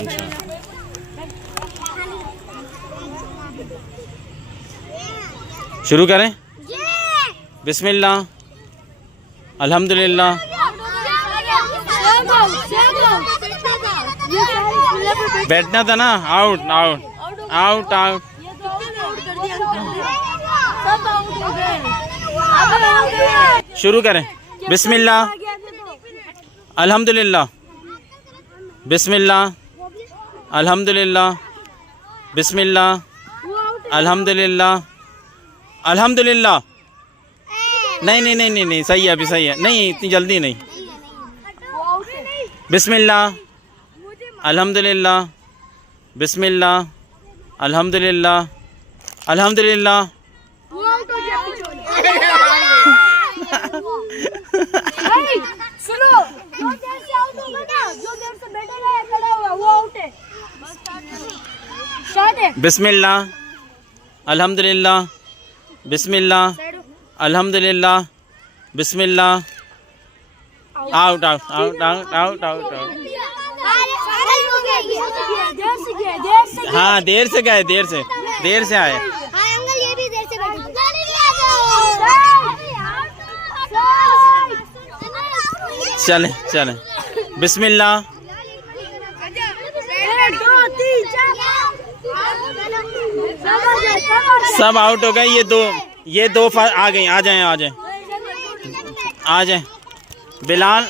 अच्छा शुरू करें। बिस्मिल्लाह, अल्हम्दुलिल्लाह। बैठना था ना। Out out out out. शुरू करें। बिस्मिल्लाह, अल्हम्दुलिल्लाह, बिस्मिल्लाह, अल्हम्दुलिल्लाह, बिस्मिल्लाह, अल्हम्दुलिल्लाह, अल्हम्दुलिल्लाह। नहीं नहीं नहीं नहीं नहीं, सही है, अभी सही है। नहीं, इतनी जल्दी नहीं। बिस्मिल्लाह, अल्हम्दुलिल्लाह, बिस्मिल्लाह, अल्हम्दुलिल्लाह, अल्हम्दुलिल्लाह। सुनो, जो देर से आउट होगा ना, जो देर से बैठेगा या खड़ा हुआ वो आउट है। स्टार्ट है। बिस्मिल्लाह, अल्हम्दुलिल्लाह, बिस्मिल्लाह, अल्हम्दुलिल्लाह, बिस्मिल्लाह। Out out out out out out out. हाँ, देर से गए, देर से आए। चले चले। बिस्मिल्लाह, सब आउट हो गए। ये दो आ गए। आ जाएं आ जाएं आ जाएं। बिलाल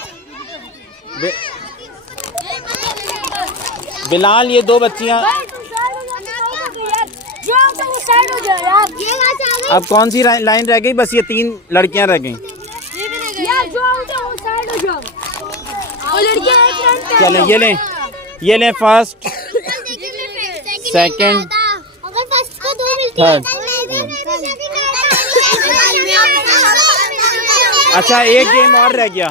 बिलाल, ये दो बच्चियां। अब कौन सी लाइन रह गई? बस ये 3 लड़कियां रह गई। चलें, ये लें फर्स्ट, सेकंड, थर्ड। अच्छा, एक गेम और रह गया।